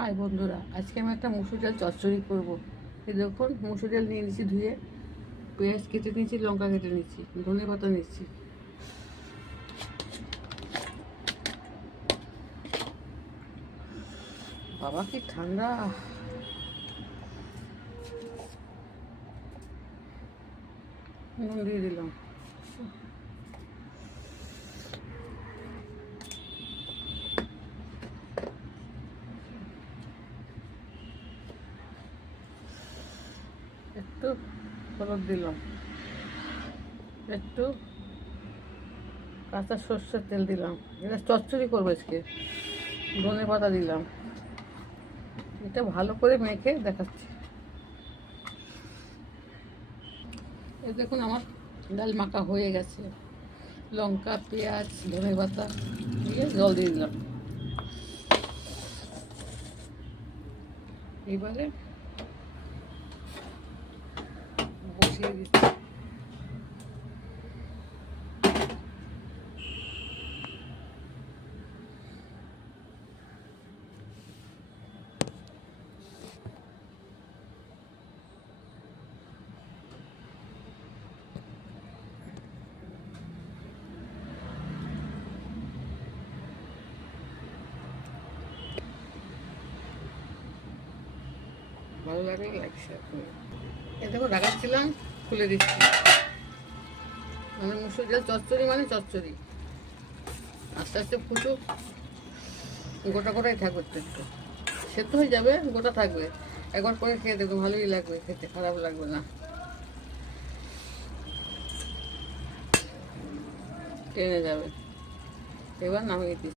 High বন্ধুরা, আজকে আমি একটা মুসুর ডাল চচ্চড়ি করবো। এই দেখুন, মুসুর ডাল নিয়ে নিচ্ছি ধুয়ে, পেঁয়াজ কেটে নিচ্ছি, লঙ্কা কেটে নিচ্ছি, ধনে পাতা নিচ্ছি। বাবা কি ঠান্ডা! নুন দিয়ে দিলাম। একটু হলুদ দিলাম, একটু কাঁচা সর্ষের তেল দিলাম। এটা চচ্চড়ি করবো আজকে। ধনে পাতা দিলাম। এটা ভালো করে মেখে দেখাচ্ছি। এই দেখুন, আমার ডাল মাখা হয়ে গেছে। লঙ্কা, পেঁয়াজ, ধনে পাতা দিয়ে জল দিয়ে দিলাম। এবারে বসিয়ে দিচ্ছি। ভালো লাগলে লাইক শেয়ার করুন। এ দেখো, ঢাকাচ্ছিলাম, খুলে দিচ্ছি। মানে মুসুর ডাল চচ্চড়ি মানে চচ্চড়ি। আস্তে আস্তে ফুটুক, গোটা গোটাই থাকবে, একটু সেদ্ধ হয়ে যাবে, গোটা থাকবে। একবার করে খেয়ে দেখো, ভালোই লাগবে খেতে, খারাপ লাগবে না। টেনে যাবে। এবার নামিয়ে দিচ্ছি।